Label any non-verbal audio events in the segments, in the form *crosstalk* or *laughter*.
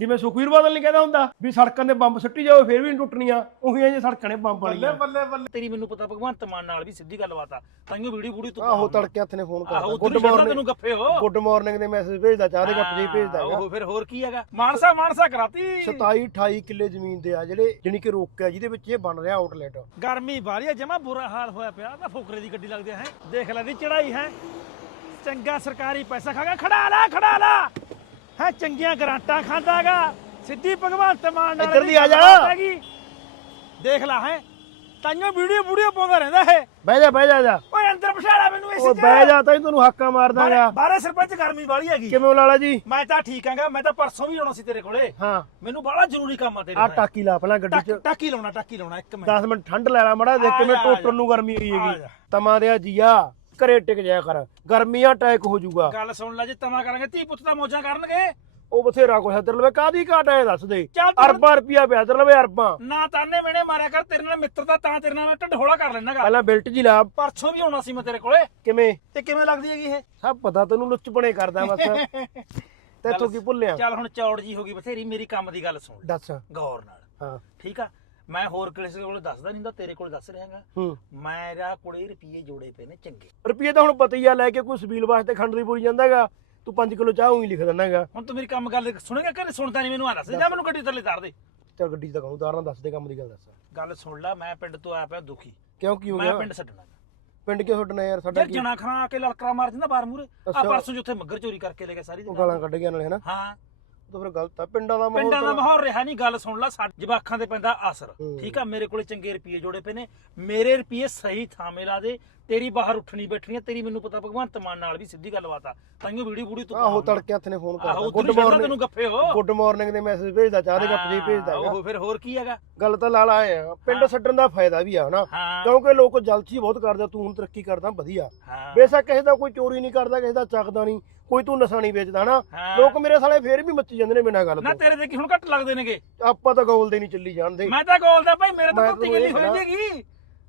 ਜਿਵੇਂ ਸੁਖਵੀਰ ਬਾਦਲ ਨਹੀਂ ਕਹਿੰਦਾ ਹੁੰਦਾ ਵੀ ਸੜਕਾਂ ਦੇ ਬੰਬ ਸੁੱਟੀ ਜਾਓ ਫੇਰ ਵੀ ਨਹੀਂ ਟੁੱਟਣੀਆਂ। ਉਹੀ ਜੇ ਸੜਕਾਂ ਨੇ ਬੰਬ ਵਾਲੀਆਂ। ਬੱਲੇ ਬੱਲੇ। ਤੇਰੀ ਮੈਨੂੰ ਪਤਾ ਭਗਵੰਤ ਮਾਨ ਨਾਲ ਵੀ ਸਿੱਧੀ ਗੱਲਬਾਤ ਆ। ਤਾਈਓ ਵੀਡੀਓ ਬੂੜੀ ਤੂੰ ਆਹੋ ਤੜਕੇ ਹੱਥ ਨੇ ਫੋਨ ਕਰਦਾ ਗੁੱਡ ਮਾਰਨਿੰਗ ਗੱਫੇ ਹੋ। ਗੁੱਡ ਮਾਰਨਿੰਗ ਦੇ ਮੈਸੇਜ ਭੇਜਦਾ ਚਾਹ ਦੇ ਕੱਪ ਜਿਹੀ ਭੇਜਦਾ ਉਹ ਫਿਰ ਹੋਰ ਕੀ ਹੈਗਾ? ਮਾਨਸਾ ਮਾਨਸਾ ਕਰਾਤੀ। 27 28 ਕਿੱਲੇ ਜ਼ਮੀਨ ਦੇ ਆ ਜਿਹੜੇ ਜਾਣੀ ਕਿ ਰੋਕਿਆ ਜਿਹਦੇ ਵਿੱਚ ਇਹ ਬਣ ਰਿਹਾ ਆਊਟਲੈਟ। ਗਰਮੀ ਬਾਰੀ ਆ ਜਮਾ ਬੁਰਾ ਹਾਲ ਹੋਇਆ ਪਿਆ। ਤਾਂ ਫੋਕਰੇ ਦੀ ਗੱਡੀ ਲੱਗਦੀ ਹੈ। ਦੇਖ ਲੈ ਦੀ ਚੜਾਈ ਹੈ। ਚੰਗਾ ਸਰਕਾਰੀ ਪੈਸਾ ਖਾ ਗਿਆ। ਖੜਾ ਲਾ ਖੜਾ ਲਾ। ਹੈ ਚੰਗੀਆਂ ਗਰਾਂਟਾਂ ਖਾਂਦਾਗਾ ਸਿੱਧੀ ਭਗਵੰਤ ਮਾਨ ਨਾਲ ਇੱਧਰ ਦੀ ਆ ਜਾ। ਦੇਖ ਲੈ ਹੈ ਤਾਈਓ ਵੀਡੀਓ ਵੀਡੀਓ ਪਾਉਂਦਾ ਰਹਿੰਦਾ ਹੈ ਬਹਿ ਜਾ ਬਹਿ ਜਾ ਜਾ। ਓਏ ਅੰਦਰ ਬਿਠਾੜਾ ਮੈਨੂੰ ਉਹ ਏਸੀ ਬਹਿ ਜਾ ਤਾਂ ਹੀ ਤੈਨੂੰ ਹਾਕਾਂ ਮਾਰਦਾ ਆ। ਬਾਰੇ ਸਰਪੰਚ ਗਰਮੀ ਵਾਲੀ ਹੈਗੀ। ਕਿਵੇਂ ਲਾਲਾ ਜੀ? ਮੈਂ ਤਾਂ ਠੀਕ ਆਂਗਾ ਮੈਂ ਤਾਂ ਪਰਸੋਂ ਵੀ ਆਉਣਾ ਸੀ ਤੇਰੇ ਕੋਲੇ। ਹਾਂ। ਮੈਨੂੰ ਬੜਾ ਜ਼ਰੂਰੀ ਕੰਮ ਆ ਤੇਰੇ ਆ ਨਾਲ। ਟਾਕੀ ਲਾ ਪਹਿਲਾਂ ਗੱਡੀ 'ਚ। ਟਾਕੀ ਟਾਕੀ ਲਾਉਣਾ ਟਾਕੀ ਲਾਉਣਾ ਇੱਕ ਮਿੰਟ। 10 ਮਿੰਟ ਠੰਡ ਲੈ ਲੈ ਮੜਾ ਦੇਖ ਆ ਕਿਵੇਂ ਜਾ, ਆ ਟੋਟਰ ਨੂੰ ਗਰਮੀ ਹੋਈ ਆ ਹੈਗੀ ਜਾ। ਤਮਾ ਦਿਆ ਜੀਆ। ਘਰੇ ਟਿਕ ਜਾਇਆ ਕਰ। ਗਰਮੀਆਂ ਅਟੈਕ ਹੋ ਜਾਊਗਾ। ਗੱਲ ਸੁਣ ਲੈ ਜੇ ਤਮਾ ਕਰਾਂਗੇ ਧੀ ਪੁੱਤ ਤਾਂ ਮੌਜਾਂ ਕਰਨਗੇ। ਉਹ ਬਥੇਰਾ ਕੁਛ ਇੱਧਰ ਲਵੇ ਕਾਦੀ ਘਾਟ ਹੈ ਦੱਸ ਦੇ। ਚੱਲ ਤੂੰ- ਅਰਬਾਂ ਰੁਪਿਆ ਪਿਆ ਇੱਧਰ ਲਵੇ ਅਰਬਾਂ। ਨਾ ਤਾਨੇ ਮੇਣੇ ਮਾਰਿਆ ਕਰ ਤੇਰੇ ਨਾਲ ਮਿੱਤਰਤਾ ਤਾਂ ਤੇਰੇ ਨਾਲ ਮੈਂ ਢਿੱਡ ਹੌਲਾ ਕਰ ਲੈਣਾਗਾ ਪਹਿਲਾਂ ਬਿਲਟ ਜੀ ਲਾ। ਪਰਸੋਂ ਵੀ ਆਉਣਾ ਸੀ ਮੈਂ ਤੇਰੇ ਕੋਲੇ। ਕਿਵੇਂ? ਤੇ ਕਿਵੇਂ ਲੱਗਦੀ ਹੈਗੀ ਇਹ? ਸਭ ਪਤਾ ਤੈਨੂੰ ਲੁੱਚਪਣੇ ਕਰਦਾ ਬਸ। *laughs* ਤੈਥੋਂ ਕੀ ਭੁੱਲਿਆ? ਚੱਲ ਹੁਣ ਚੌੜ ਜੀ ਹੋ ਗਈ ਬਥੇਰੀ ਮੇਰੀ ਕੰਮ ਦੀ ਗੱਲ ਸੁਣ ਲੈ। ਦੱਸ। ਗੌਰ ਨਾਲ। ਹਾਂ। ਠੀਕ ਆ? ਮੈਂ ਹੋਰ ਕਿਸੇ ਕੋਲ ਦੱਸਦਾ ਨਹੀਂ ਹੁੰਦਾ ਤੇਰੇ ਕੋਲ ਦੱਸ ਰਿਹਾਗਾ ਹੂੰ। ਮੇਰਾ ਕੋਲੇ ਰੁਪਏ ਜੋੜੇ ਪਏ ਨੇ ਚੰਗੇ। ਰੁਪਈਏ ਤਾਂ ਹੁਣ ਪਤਾ ਹੀ ਆ ਲੈ ਕੇ ਕੋਈ ਸਬੀਲ ਵਾਸਤੇ ਖੰਡ ਦੀ ਪੂਰੀ ਜਾਂਦਾ ਹੈਗਾ ਤੂੰ 5 ਕਿਲੋ ਚਾਹ ਉਹੀ ਲਿਖ ਦਿੰਦਾ ਹੈਗਾ। ਹੁਣ ਤੂੰ ਮੇਰੀ ਕੰਮ ਗੱਲ ਸੁਣੇਗਾ ਕਿ ਸੁਣਦਾ ਨਹੀਂ ਮੈਨੂੰ ਆ ਦੱਸ ਜਾ ਮੈਨੂੰ ਗੱਡੀ ਥੱਲੇ ਤਾਰ ਦੇ। ਚੱਲ ਗੱਡੀ ਦਾ ਕਹੂੰ ਉਦਾਹਰਨ ਦੱਸ ਦੇ ਕੰਮ ਦੀ ਗੱਲ ਦੱਸ। ਗੱਲ ਸੁਣ ਲੈ ਮੈਂ ਪਿੰਡ ਤੋਂ ਆਇਆ ਪਿਆ ਦੁਖੀ। ਕਿਉਂ ਕੀ ਹੋ ਮੈਂ ਗਿਆ? ਪਿੰਡ ਛੱਡਣਾ ਪਿੰਡ ਕਿਉਂ ਛੱਡਣਾ ਯਾਰ ਸਾਡਾ ਕੀ ਜਣਾ ਖਣਾ ਆ ਕੇ ਲਲਕਰਾ ਮਾਰ ਦਿੰਦਾ ਬਾਰ ਮੂਰੇ ਆ। ਪਰਸੋਂ ਜਿੱਥੇ ਮੱਗਰ ਚੋਰੀ ਕਰਕੇ ਲੈ ਗਏ ਸਾਰੀ ਉਹ। ਗਾਲਾਂ ਕੱਢ ਗਿਆ ਨਾਲੇ ਹਨਾ? ਹਾਂ। ਤਾਂ ਫਿਰ ਗਲਤ ਆ। ਪਿੰਡਾਂ ਦਾ ਮਾਹੌਲ ਪਿੰਡਾਂ ਦਾ ਮਾਹੌਲ ਰਿਹਾ ਨਹੀਂ ਗੱਲ ਸੁਣ ਲੈ ਸਾਡੇ ਜਵਾਖਾਂ ਤੇ ਪੈਂਦਾ ਅਸਰ। ਠੀਕ ਆ ਮੇਰੇ ਕੋਲੇ ਚੰਗੇ ਰੁਪਏ ਜੋੜੇ ਪਏ ਨੇ। ਮੇਰੇ ਰੁਪਏ ਸਹੀ ਥਾਂ ਲਾ ਦੇ ਤੇਰੀ ਬਾਹਰ ਉੱਠਣੀ ਬੈਠਣੀ ਆ, ਤੇਰੀ ਮੈਨੂੰ ਪਤਾ ਭਗਵੰਤ ਮਾਨ ਨਾਲ ਵੀ ਸਿੱਧੀ ਗੱਲਬਾਤ ਆ। ਤਾਈਓ ਵੀਡੀਓ ਬੂੜੀ ਤੂੰ ਆਹੋ ਤੜਕੇ ਹੱਥ ਨੇ ਫੋਨ ਕਰਦਾ ਗੁੱਡ ਮਾਰਨਿੰਗ ਤੈਨੂੰ ਗੱਫੇ ਹੋ। ਗੁੱਡ ਮਾਰਨਿੰਗ ਦੇ ਮੈਸੇਜ ਭੇਜਦਾ ਚਾਹ ਦੇ ਕੱਪ ਜਿਹੀ ਭੇਜਦਾ ਉਹ ਫਿਰ ਹੋਰ ਕੀ ਹੈਗਾ? ਗੱਲ ਤਾਂ ਲਾਲਾ ਆਏ ਆ। ਪਿੰਡ। ਛੱਡਣ ਦਾ ਫਾਇਦਾ ਵੀ ਆ ਹਨਾ? ਕਿਉਂਕਿ ਲੋਕ ਜਲਦੀ ਬਹੁਤ ਕਰਦੇ ਤੂੰ ਹੁਣ ਤਰੱਕੀ ਕਰਦਾ ਵਧੀਆ। ਬੇਸ਼ੱਕ ਕਿਸੇ ਦਾ ਕੋਈ ਚੋਰੀ ਨਹੀਂ ਕਰਦਾ ਕਿਸੇ ਦਾ ਚੱਕਦਾ ਨਹੀਂ। ਕੋਈ ਤੂੰ ਨਸ਼ਾ ਨਹੀਂ ਵੇਚਦਾ ਹਾਂ। ਲੋਕ ਮੇਰੇ ਸਾਲੇ ਫੇਰ ਵੀ ਮੱਚੀ ਜਾਂਦੇ ਨੇ ਬਿਨਾਂ ਗੱਲ ਨਾ ਤੋਂ ਤੇਰੇ ਤੇ ਕੀ ਹੁਣ ਘੱਟ ਲੱਗਦੇ ਨੇਗੇ? ਆਪਾਂ ਤਾਂ ਗੋਲ ਦੇ ਨਹੀਂ ਚੱਲੀ ਜਾਣਦੇ ਮੈਂ ਤਾਂ ਗੋਲਦਾ ਭਾਈ ਮੇਰੇ ਤਾਂ ਮੈਂ ਧੋਤੀ ਤੈਨੂੰ ਗੱਲੀ ਇਹ ਹੋਈ ਕਹਿਣਾ- ਜੇਗੀ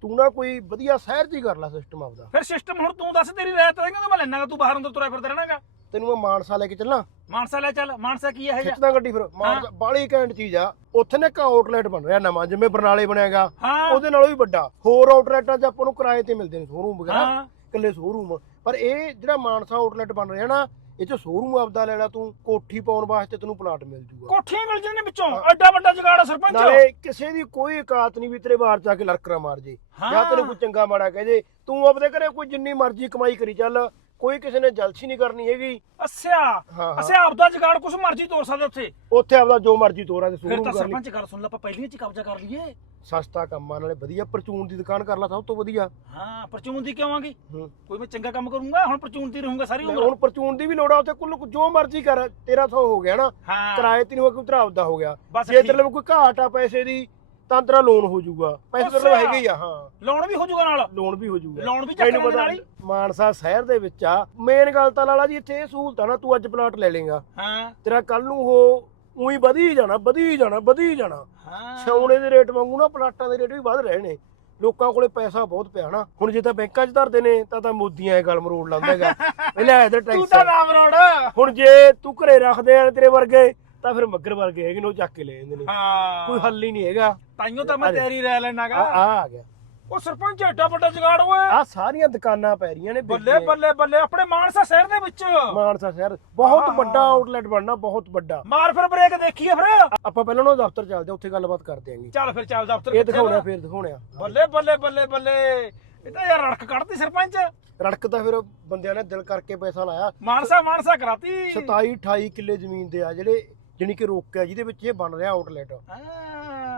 ਤੂੰ ਨਾ ਕੋਈ ਵਧੀਆ ਸ਼ਹਿਰ ਹੀ ਕਰ ਲੈ ਸਿਸਟਮ ਆਪਦਾ। ਫਿਰ ਸਿਸਟਮ ਹੁਣ ਤੂੰ ਦੱਸ ਤੇਰੀ ਰਾਇਤ ਰਹੇਗਾ ਤਾਂ ਮੈਂ ਲੈਣਾਗਾ ਤੂੰ ਬਾਹਰ ਅੰਦਰ ਤੁਰਿਆ ਫਿਰਦਾ ਰਹਿਣਾਗਾ ਤੈਨੂੰ ਮੈਂ ਮਾਨਸਾ ਲੈ ਕੇ ਚੱਲਾਂ? ਮਾਨਸਾ ਲੈ ਚੱਲ। ਮਾਨਸਾ ਕੀ ਹੈ ਖਿੱਚਦਾ ਗੱਡੀ ਫਿਰ। ਮਾਨਸਾ ਬਾਲੀ ਘੈਂਟ ਚੀਜ਼ ਆ। ਉੱਥੇ ਨੇ ਇੱਕ ਆਊਟਲੈਟ ਬਣ ਰਿਹਾ ਨਵਾਂ ਜਿਵੇਂ ਬਰਨਾਲੇ ਬਣਿਆਗਾ ਹਾਂ। ਉਹਦੇ ਨਾਲੋਂ ਵੀ ਵੱਡਾ। ਹੋਰ ਆਊਟਲੈਟਾਂ 'ਚ ਆਪਾਂ ਨੂੰ ਕਿਰਾਏ ਤੇ ਮਿਲਦੇ ਨੇ ਸ਼ੋਰੂਮ ਵਗੈਰਾ। ਹਾਂ। ਇਕੱਲੇ ਸ਼ੋਰੂਮ ਪਰ ਇਹ ਜਿਹੜਾ ਮਾਨਸਾ ਆਊਟਲੈਟ ਬਣ ਰਿਹਾ ਨਾ ਇਹ 'ਚ ਸ਼ੋਰੂਮ ਆਪਦਾ ਲੈ ਲੈ ਤੂੰ ਕੋਠੀ ਪਾਉਣ ਵਾਸਤੇ ਤੈਨੂੰ ਪਲਾਟ ਮਿਲ ਜੂਗਾ। ਕੋਠੀਆਂ ਮਿਲ ਜਾਂਦੇ ਵਿੱਚੋਂ? ਐਡਾ ਵੱਡਾ ਜਗਾੜ ਸਰਪੰਚ? ਨਾਲੇ ਕਿਸੇ ਦੀ ਕੋਈ ਔਕਾਤ ਨਹੀਂ ਵੀ ਤੇਰੇ ਬਾਹਰ ਜਾ ਕੇ ਲੜਕਰਾ ਮਾਰ ਜੇ। ਜਾਂ ਤੈਨੂੰ ਕੋਈ ਚੰਗਾ ਮਾੜਾ ਕਹਿ ਜੇ ਤੂੰ ਆਪਦੇ ਘਰੇ ਕੋਈ ਜਿੰਨੀ ਮਰਜ਼ੀ ਕਮਾਈ ਕਰੀ ਚੱਲ। ਕੋਈ ਕਿਸੇ ਨੇ ਜਲਸੀ ਨਹੀਂ ਕਰਨੀ ਹੈਗੀ। ਅੱਛਾ। ਹਾਂ, ਹਾਂ। ਆਪਦਾ ਜਗਾੜ ਕੁਛ ਮਰਜ਼ੀ ਤੋੜ ਸਕਦੇ ਉੱਥੇ। ਉੱਥੇ ਆਪਦਾ ਜੋ ਮਰਜ਼ੀ ਤੋਰਾ ਤੇ ਫਿਰ ਤਾਂ ਸਰਪੰਚ ਗੱਲ ਸੁਣ ਲੈ ਆਪਾਂ ਪਹਿਲੀਆਂ ਚ ਹੀ ਕਬਜ਼ਾ ਕਰ ਲਈਏ। ਸਸਤਾ ਕੰਮਾਂ ਨਾਲੇ ਵਧੀਆ ਪਰਚੂਨ ਦੀ ਦੁਕਾਨ ਕਰ ਲਾ ਸਭ ਤੋਂ ਵਧੀਆ। ਹਾਂ ਪਰਚੂਨ ਦੀ ਕਿਉਂ ਆਂਗੀ ਹੂੰ। ਕੋਈ ਮੈਂ ਚੰਗਾ ਕੰਮ ਕਰੂੰਗਾ ਹੁਣ ਪਰਚੂਨ ਦੀ ਰਹੂੰਗਾ ਸਾਰੀ ਉਮਰ। ਹੁਣ ਪਰਚੂਨ ਦੀ ਵੀ ਲੋੜ ਆ ਉੱਥੇ ਕੁੱਲ ਜੋ ਮਰਜ਼ੀ ਕਰ 1300 ਹੋ ਗਿਆ ਨਾ। ਹਾਂ। ਕਿਰਾਏ ਤੇ ਨਹੀਂ ਹੋਇਆ ਕੋਈ ਤੇਰਾ ਆਪਦਾ ਹੋ ਗਿਆ। ਬਸ ਜੇ ਠੀਕ। ਤੇਰੇ ਕੋਈ ਘਾਟ ਆ ਪੈਸੇ ਦੀ ਤਾਂ ਤੇਰਾ ਲੋਨ ਹੋ ਜਾਊਗਾ। ਪੈਸੇ ਤੇਰੇ ਕੋਲ। ਹੈਗੇ ਹੀ ਆ ਹਾਂ। ਲੋਨ ਵੀ ਹੋ ਜਾਊਗਾ ਨਾਲ? ਲੋਨ ਵੀ ਹੋ ਜਾਊਗਾ। ਲੋਨ ਵੀ ਚੱਕ ਪਤਾ ਨਾਲ ਹੀ? ਮਾਨਸਾ ਸ਼ਹਿਰ ਦੇ ਵਿੱਚ ਆ। ਮੇਨ ਗੱਲ ਤਾਂ ਲਾਲਾ ਜੀ ਇੱਥੇ ਇਹ ਸਹੂਲਤ ਆ ਨਾ ਤੂੰ ਅੱਜ ਪਲਾਟ ਲੈ ਲੇਗਾ ਹਾਂ। ਤੇਰਾ ਕੱਲ ਨੂੰ ਉਹ ਉਹੀ ਵਧੀ ਜਾਣਾ ਵਧੀ ਜਾਣਾ ਵਧੀ ਜਾਣਾ। ਹਾਂ। ਸੋਨੇ ਦੇ ਰੇਟ ਵਾਂਗੂ ਨਾ ਪਲਾਟਾਂ ਦੇ ਰੇਟ ਵੀ ਵੱਧ ਰਹੇ ਨੇ। ਲੋਕਾਂ ਕੋਲੇ ਪੈਸਾ ਬਹੁਤ ਪਿਆ ਨਾ। ਹੁਣ ਜੇ ਤਾਂ ਬੈਂਕਾਂ 'ਚ ਧਰਦੇ ਨੇ ਤਾਂ ਤਾਂ ਮੋਦੀਆਂ ਇਹ ਗੱਲ ਮਰੋੜ ਲਾਉਂਦਾ ਹੈਗਾ। ਪਹਿਲਾਂ ਇਧਰ ਤੂੰ ਤਾਂ ਟੈਕਸ। ਰਾਮ ਰੋਡ। ਹੁਣ ਜੇ ਤੂੰ ਘਰੇ ਰੱਖਦੇ ਆ ਤੇਰੇ ਵਰਗੇ ਤਾਂ ਫਿਰ ਮੱਗਰ ਵਰਗੇ ਹੈਗੇ ਨੇ ਉਹ ਚੱਕ ਕੇ ਲੈ ਜਾਂਦੇ ਨੇ। ਹਾਂ। ਕੋਈ ਹੱਲ ਹੀ ਨਹੀਂ ਹੈਗਾ। ਤਾਈਓ ਤਾਂ ਮੈਂ। ਤੇਰੀ ਰਹਿ ਲੈਣਾਗਾ ਆ ਆ ਗਿਆ। ਉਹ ਸਰਪੰਚ ਐਡਾ ਵੱਡਾ ਜਗਾੜ ਓਏ ਆ ਸਾਰੀਆਂ ਦੁਕਾਨਾਂ ਪੈ ਰਹੀਆਂ ਨੇ ਬੱਲੇ। ਬੱਲੇ ਬੱਲੇ ਆਪਣੇ ਮਾਨਸਾ ਸ਼ਹਿਰ ਦੇ ਵਿੱਚ। ਮਾਨਸਾ ਸ਼ਹਿਰ ਬਹੁਤ ਵੱਡਾ। ਆਊਟਲੈਟ ਬਣਨਾ ਬਹੁਤ ਵੱਡਾ। ਮਾਰ ਫਿਰ ਬ੍ਰੇਕ ਦੇਖੀਏ ਫਿਰ। ਆਪਾਂ ਪਹਿਲਾਂ ਉਹਨਾਂ ਦਫ਼ਤਰ ਚੱਲਦੇ ਆ, ਉੱਥੇ ਗੱਲਬਾਤ ਕਰਦੇ ਆਂਗੇ ਚੱਲ ਫਿਰ ਚੱਲ ਦਫ਼ਤਰ ਇਹ ਦਿਖਾਉਣਾ? ਫਿਰ ਦਿਖਾਉਣਾ ਬੱਲੇ ਬੱਲੇ ਬੱਲੇ ਬੱਲੇ। ਇਹ ਤਾਂ ਯਾਰ ਰੜਕ ਕੱਢਦੀ ਸਰਪੰਚ। ਰੜਕ ਤਾਂ ਫਿਰ ਬੰਦਿਆਂ ਨੇ ਦਿਲ ਕਰਕੇ ਪੈਸਾ ਲਾਇਆ। ਮਾਨਸਾ ਮਾਨਸਾ ਕਰਾਤੀ। 27 28 ਕਿੱਲੇ ਜ਼ਮੀਨ ਦੇ ਆ ਜਿਹੜੇ ਜਾਣੀ ਕਿ ਰੋਕਿਆ ਜਿਹਦੇ ਵਿੱਚ ਇਹ ਬਣ ਰਿਹਾ ਆਊਟਲੈਟ।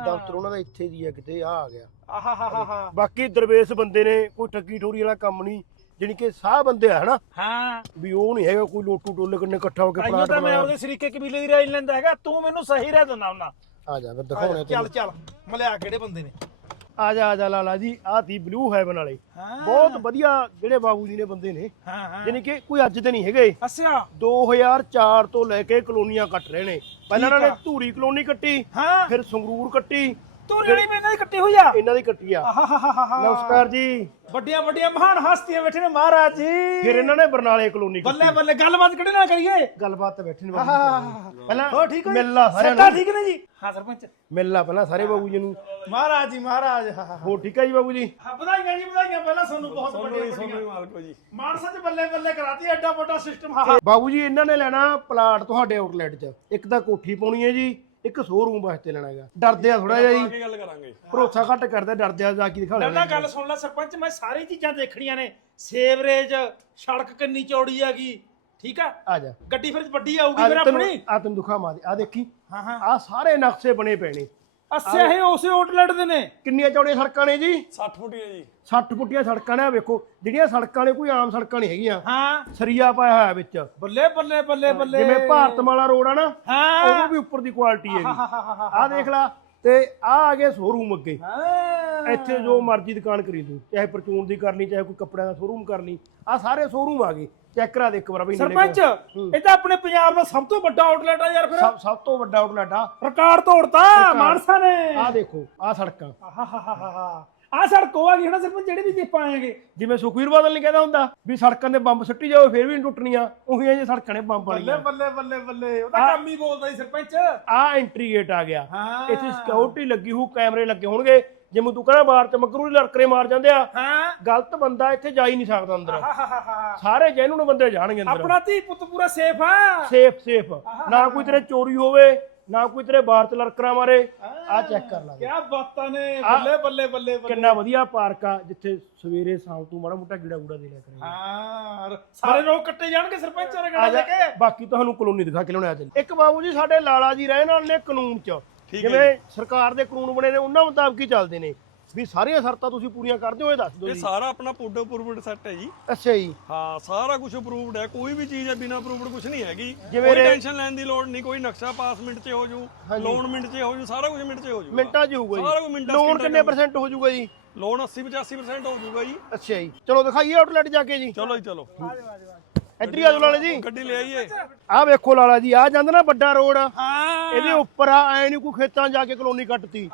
ਦਫ਼ਤਰ ਉਹਨਾਂ ਦਾ ਇੱਥੇ ਦੀ ਆ ਕਿਤੇ ਆ ਆ ਗਿਆ। ਬਾਕੀ ਦਰਵੇਸ਼ ਬੰਦੇ ਨੇ ਕੋਈ ਠੱਗੀ ਠੋਰੀ ਵਾਲਾ ਕੰਮ ਨਹੀਂ ਜਾਣੀ ਕਿ ਸਾਹ ਬੰਦੇ ਆ ਹਨਾ? ਹਾਂ। ਵੀ ਉਹ ਨਹੀਂ ਹੈਗਾ ਕੋਈ ਲੋਟੂ ਟੋਲੇ ਕੰਨੇ ਇਕੱਠਾ ਹੋ ਕੇ ਪਲਾਟ ਤਾਂ ਮੈਂ ਉਹਦੇ ਸਰੀਕੇ ਕਬੀਲੇ ਦੀ ਰਾਜ ਲੈਂਦਾ ਹੈਗਾ ਤੂੰ ਮੈਨੂੰ ਸਹੀ ਰਹਿ ਦਿੰਦਾ ਹੁੰਦਾ ਆ ਜਾ ਫਿਰ ਦਿਖਾਉਣਾ ਚੱਲ ਚੱਲ ਮਲਿਆ ਕਿਹੜੇ ਬੰਦੇ ਨੇ। ਆ ਜਾ ਆ ਜਾ ਲਾਲਾ ਜੀ ਆ ਤੀ ਬਲੂ ਹੈਵਨ ਵਾਲੇ। ਬਹੁਤ ਵਧੀਆ ਜਿਹੜੇ ਬਾਬੂ ਜੀ ਨੇ ਬੰਦੇ ਨੇ। ਜਾਣੀ ਕਿ ਕੋਈ ਅੱਜ ਦੇ ਨਹੀਂ ਹੈਗੇ। ਅੱਛਾ। 2004 ਤੋਂ ਲੈ ਕੇ ਕਲੋਨੀਆਂ ਕੱਟ ਰਹੇ ਨੇ। ਪਹਿਲਾਂ ਇਹਨਾਂ ਨੇ। ਧੂਰੀ ਕਲੋਨੀ ਕੱਟੀ ਫਿਰ ਸੰਗਰੂਰ ਕੱਟੀ ਤੂੰ ਇਹਨਾਂ ਦੀ ਕੱਟੀ ਹੋਈ ਆ। ਇਹਨਾਂ ਦੀ ਕੱਟੀ ਆ। ਆਹਾਹਾਹਾਹਾ। ਨਮਸਕਾਰ ਜੀ। ਵੱਡੀਆਂ ਵੱਡੀਆਂ ਮਹਾਨ ਹਸਤੀਆਂ ਬੈਠੇ ਨੇ ਮਹਾਰਾਜ ਜੀ। ਫਿਰ ਇਹਨਾਂ ਨੇ ਬਰਨਾਲੇ ਕਲੋਨੀ ਕੀਤੀ ਬੱਲੇ ਬੱਲੇ ਗੱਲਬਾਤ ਕਿਹੜੇ ਨਾਲ ਕਰੀਏ? ਗੱਲਬਾਤ ਤੇ ਬੈਠੇ ਨੇ ਆਹਾਹਾਹਾ। ਬਾਬੂ ਜੀ। ਪਹਿਲਾਂ ਹੋ ਠੀਕ ਹੋ ਜੀ? ਮਿਲ ਲਾ ਸਾਰਿਆਂ ਸੱਟਾਂ ਨੂੰ। ਠੀਕ ਨੇ ਜੀ? ਹਾਂ ਸਰਪੰਚ। ਮਿਲ ਲਾ ਪਹਿਲਾਂ ਸਾਰੇ ਬਾਬੂ ਜੀ ਨੂੰ। ਮਹਾਰਾਜ ਜੀ ਮਹਾਰਾਜ। ਹਾਂ ਹਾਂ ਹੋ ਠੀਕ ਹੈ ਜੀ ਬਾਬੂ ਜੀ? ਹਾਂ ਵਧਾਈਆਂ ਜੀ ਵਧਾਈਆਂ। ਪਹਿਲਾਂ ਤੁਹਾਨੂੰ ਬਹੁਤ ਵੱਡੀਆਂ ਵੱਡੀਆਂ। ਮਾਲਕੋ ਜੀ। ਮਾਨਸਾ ਚ ਬੱਲੇ ਬੱਲੇ ਕਰਾਤੀ ਐਡਾ ਵੱਡਾ ਸਿਸਟਮ ਹਾਂ ਹਾਂ ਬਾਬੂ ਜੀ ਇਹਨਾਂ ਨੇ ਲੈਣਾ ਪਲਾਟ ਤੁਹਾਡੇ ਆਊਟਲੈਟ 'ਚ। ਇੱਕ ਤਾਂ ਕੋਠੀ ਪਾਉਣੀ ਹੈ ਜੀ ਇੱਕ ਸ਼ੋਰੂਮ ਵਾਸਤੇ ਲੈਣਾ ਹੈਗਾ। ਡਰਦੇ ਆ ਥੋੜਾ ਜਿਹਾ ਜੀ। ਕੀ ਗੱਲ ਕਰਾਂਗੇ। ਭਰੋਸਾ ਘੱਟ ਕਰਦੇ ਡਰਦੇ ਆ ਜਾ ਕੇ ਦਿਖਾ ਨਾ ਲੈਣਾ ਗੱਲ ਸੁਣ ਲੈ ਸਰਪੰਚ ਮੈਂ ਸਾਰੀ ਚੀਜ਼ਾਂ ਦੇਖਣੀਆਂ ਨੇ। ਸੇਵਰੇਜ ਸੜਕ ਕਿੰਨੀ ਚੌੜੀ ਹੈਗੀ ਠੀਕ ਆ? ਆ ਜਾ। ਗੱਡੀ ਫਿਰ ਵੱਡੀ ਆਊਗੀ ਫਿਰ ਆਪਣੀ? ਆ ਤੈਨੂੰ ਦਿਖਾ ਮਾਰ ਆ ਦੇਖੀ। ਹਾਂ ਹਾਂ। ਆ ਸਾਰੇ ਨਕਸ਼ੇ ਬਣੇ ਪਏ ਨੇ। ਅੱਛਾ ਇਹ ਉਸੇ ਆਊਟਲੈਟ ਦੇ ਨੇ। ਕਿੰਨੀਆਂ ਚੌੜੀਆਂ ਸੜਕਾਂ ਨੇ ਜੀ? 60 ਫੁੱਟੀਆਂ ਜੀ। 60 ਫੁੱਟੀਆਂ ਸੜਕਾਂ ਨੇ ਆਹ ਵੇਖੋ ਜਿਹੜੀਆਂ ਸੜਕਾਂ ਨੇ ਕੋਈ ਆਮ ਸੜਕਾਂ ਨਹੀਂ ਹੈਗੀਆਂ। ਹਾਂ। ਸਰੀਆ ਪਾਇਆ ਹੋਇਆ ਵਿੱਚ। ਬੱਲੇ ਬੱਲੇ ਬੱਲੇ ਬੱਲੇ। ਜਿਵੇਂ ਭਾਰਤਮਾਲਾ ਰੋਡ ਆ ਨਾ ਹਾਂ। ਉਹ ਵੀ ਉੱਪਰ ਦੀ ਕੁਆਲਿਟੀ ਹੈਗੀ। ਹਾਂ, ਆ ਦੇਖ ਲਾ ਤੇ ਆ ਆ ਗਏ ਸ਼ੋਰੂਮ ਅੱਗੇ। ਹਾਂ। ਇੱਥੇ ਜੋ ਮਰਜ਼ੀ ਦੁਕਾਨ ਖਰੀਦੂ ਚਾਹੇ ਪਰਚੂਨ ਦੀ ਕਰਨੀ ਚਾਹੇ ਕੋਈ ਕੱਪੜਿਆਂ ਦਾ ਸ਼ੋਰੂਮ ਕਰਨੀ ਆ ਸਾਰੇ ਸ਼ੋਰੂਮ ਆ ਗਏ। ਚੈੱਕ ਕਰਾ ਦੇ ਇੱਕ ਵਾਰ ਬਈ ਨੇੜੇ ਸਰਪੰਚ ਹੂੰ। ਇਹ ਤਾਂ ਆਪਣੇ ਪੰਜਾਬ ਦਾ ਸਭ ਤੋਂ ਵੱਡਾ ਆਊਟਲੈਟ ਆ ਯਾਰ ਫਿਰ। ਸਭ ਸਭ ਤੋਂ ਵੱਡਾ ਆਊਟਲੈਟ ਆ। ਰਿਕਾਰਡ ਤੋੜਤਾ ਮਾਨਸਾ ਨੇ। ਆ ਦੇਖੋ ਆ ਸੜਕਾਂ। ਆ ਸੜਕ ਉਹ ਆ ਗਈ ਹਨਾ ਸਰਪੰਚ ਜਿਹੜੀ ਵੀ ਜੇ ਪਾਏਗੇ ਜਿਵੇਂ ਸੁਖਵੀਰ ਬਾਦਲ ਨਹੀਂ ਕਹਿੰਦਾ ਹੁੰਦਾ ਵੀ ਸੜਕਾਂ ਦੇ ਬੰਬ ਸੁੱਟੀ ਜਾਓ ਫੇਰ ਵੀ ਨਹੀਂ ਟੁੱਟਣੀਆਂ। ਉਹੀ ਜੇ ਸੜਕਾਂ ਨੇ ਬੰਬ ਬੱਲੇ ਵਾਲੀਆਂ। ਬੱਲੇ ਬੱਲੇ ਬੱਲੇ। ਉਹ ਤਾਂ ਆਹ- ਕੰਮ ਹੀ ਬੋਲਦਾ ਸੀ ਸਰਪੰਚ। ਆ ਐਂਟਰੀ ਗੇਟ ਆ ਗਿਆ। ਹਾਂ। ਇੱਥੇ ਸਿਕਿਉਰਿਟੀ ਲੱਗੀ ਹੋਊ ਕੈਮਰੇ ਲੱਗੇ ਹੋਣਗੇ। ਜਿਵੇਂ ਤੂੰ ਕਹਿੰਦਾ ਬਾਹਰ ਚ ਮਗਰੂ ਲੜਕਰੇ ਮਾਰ ਜਾਂਦੇ ਆ ਹਾਂ। ਗਲਤ ਬੰਦਾ ਇੱਥੇ ਜਾ ਹੀ ਨਹੀਂ ਸਕਦਾ ਅੰਦਰ। ਆਹਾਹਾਹਾ। ਸਾਰੇ ਜੈਨੂਨ ਬੰਦੇ ਜਾਣਗੇ ਅੰਦਰ। ਆਪਣਾ ਧੀ ਪੁੱਤ ਪੂਰਾ ਸੇਫ ਆ। ਸੇਫ ਸੇਫ ਨਾ ਕੋਈ ਤੇਰੇ ਚੋਰੀ ਹੋਵੇ ਨਾ ਕੋਈ ਤੇਰੇ ਬਾਹਰ ਚ ਲੜਕਰਾ ਮਾਰੇ। ਆ ਚੈੱਕ ਕਰ ਲਾ ਕੀ ਬਾਤਾਂ ਨੇ। ਬੱਲੇ ਬੱਲੇ ਬੱਲੇ ਬੱਲੇ। ਕਿੰਨਾ ਵਧੀਆ ਪਾਰਕ ਆ ਜਿੱਥੇ ਸਵੇਰੇ ਸ਼ਾਮ ਤੂੰ ਮਾੜਾ ਮੋਟਾ ਗੀੜਾ ਗੂੜਾ ਦੇ ਲਿਆ ਕਰੇ। ਹਾਂ ਰ- ਸਾਰੇ ਲੋਕ ਕੱਟੇ ਜਾਣਗੇ ਸਰਪੰਚ ਆ ਦੇ ਕੇ। ਬਾਕੀ ਤੁਹਾਨੂੰ ਕਲੋਨੀ ਦਿਖਾ ਕੇ ਲਿਆਉਣੇ ਆ ਚੱਲ ਇੱਕ ਬਾਬੂ ਜੀ ਸਾਡੇ ਲਾਲਾ ਜੀ ਰਹਿਣ ਵਾਲੇ ਨੇ ਕਾਨੂੰਨ ਚ। ਠੀਕ ਹੈ ਜਿਵੇਂ ਸਰਕਾਰ ਦੇ ਕਾਨੂੰਨ ਬਣੇ ਨੇ ਉਹਨਾਂ ਮੁਤਾਬਕ ਹੀ ਚੱਲਦੇ ਨੇ। ਵੀ ਸਾਰੀਆਂ ਸ਼ਰਤਾਂ ਤੁਸੀਂ ਪੂਰੀਆਂ ਕਰਦੇ ਹੋ ਇਹ ਦੱਸ ਦਿਓ ਇਹ ਜੀ। ਸਾਰਾ ਆਪਣਾ ਪੁੱਡ ਅਪਰੂਵਡ ਸੈੱਟ ਹੈ ਜੀ। ਅੱਛਾ ਜੀ। ਹਾਂ ਸਾਰਾ ਕੁਝ ਅਪਰੂਵਡ ਹੈ। ਕੋਈ ਵੀ ਚੀਜ਼ ਹੈ ਬਿਨਾ ਅਪਰੂਵਡ ਕੁਝ ਨਹੀਂ ਹੈਗੀ। ਜਿਵੇਂ ਕੋਈ ਰੇ- ਟੈਨਸ਼ਨ ਲੈਣ ਦੀ ਲੋੜ ਨਹੀਂ ਕੋਈ ਨਕਸ਼ਾ ਪਾਸ ਮਿੰਟ 'ਚ ਹੋ ਜੂ। ਲੋਨ ਮਿੰਟ 'ਚ ਹੋ ਜੂ ਸਾਰਾ ਕੁਝ ਮਿੰਟ 'ਚ ਹੋ ਜੂ ਮਿੰਟਾਂ 'ਚ ਹੋਊਗਾ ਸਾਰਾ ਜੀ ਕੁਝ ਮਿੰਟਾਂ 'ਚ ਲੋਨ ਕਿੰਨੇ। ਪਰਸੈਂਟ ਹੋ ਜਾਊਗਾ ਜੀ? ਲੋਨ 80 85% ਹੋ ਜੂਗਾ ਜੀ। ਅੱਛਾ ਜੀ। ਚਲੋ ਦਿਖਾਈਏ ਆਊਟਲੈਟ ਜਾ ਕੇ ਜੀ। ਚਲੋ ਜੀ ਚਲੋ। ਇੱਧਰ ਹੀ ਆ ਜਾਓ ਲਾਲਾ ਜੀ। ਗੱਡੀ ਲੈ ਆਈਏ। ਆਹ ਵੇਖੋ ਲਾਲਾ ਜੀ ਆ ਜਾਂਦਾ ਨਾ ਵੱਡਾ ਰੋਡ। ਹਾਂ। ਇਹਦੇ ਉੱਪਰ ਆ ਐ ਨਹੀਂ ਕੋਈ ਖੇਤਾਂ ਜਾ ਕੇ ਕਲੋਨੀ ਕੱਟਤੀ।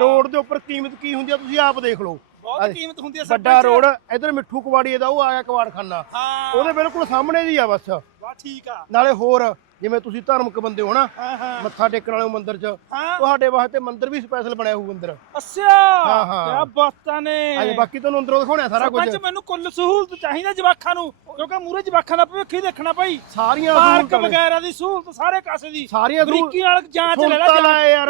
ਰੋਡ ਦੇ ਉੱਪਰ ਕੀਮਤ ਕੀ ਹੁੰਦੀ ਆ ਤੁਸੀਂ ਆਪ ਦੇਖ ਲਓ। ਬਹੁਤ ਕੀਮਤ ਹੁੰਦੀ ਹੈ ਵੱਡਾ ਰੋਡ ਇਧਰ ਮਿੱਠੂ ਕਵਾੜੀ ਦਾ ਉਹ ਆਇਆ ਕਵਾੜਖਾਨਾ ਹਾਂ। ਉਹਦੇ ਬਿਲਕੁਲ ਸਾਹਮਣੇ ਜੀ ਆ ਬਸ। ਵਾਹ ਠੀਕ ਆ। ਨਾਲੇ ਹੋਰ ਜਿਵੇਂ ਤੁਸੀਂ ਧਾਰਮਿਕ ਬੰਦੇ ਹੋ ਨਾ ਮੱਥਾ ਟੇਕਣ ਵਾਲੇ ਮੰਦਿਰ 'ਚ ਤੁਹਾਡੇ ਵਾਸਤੇ ਮੰਦਿਰ ਵੀ ਸਪੈਸ਼ਲ ਬਣਿਆ ਹੋਊ ਅੰਦਰ। ਅੱਛਾ! ਹਾਂ, ਹਾਂ। ਕੀ ਬਾਤਾਂ ਨੇ। ਅਜੇ ਬਾਕੀ ਤੁਹਾਨੂੰ ਅੰਦਰੋਂ ਦਿਖਾਉਣਾ ਸਾਰਾ ਕੁਝ। ਸਰਪੰਚ ਮੈਨੂੰ ਕੁੱਲ ਸਹੂਲਤ ਚਾਹੀਦਾ ਜਵਾਖਾਂ ਨੂੰ ਕਿਉਂਕਿ ਮੂਰੇ ਜਵਾਖਾਂ ਦਾ ਭਵਿੱਖ ਹੀ ਦੇਖਣਾ ਭਾਈ। ਸਾਰੀਆਂ ਪਾਰਕ ਨੇ। ਵਗੈਰਾ ਦੀ ਸਹੂਲਤ ਸਾਰੇ ਕਾਸੇ ਦੀ। ਸਾਰੀਆਂ ਬਰੀਕੀ ਨਾਲ ਜਾਂਚ ਲੈ ਲੈ ਯਾਰ।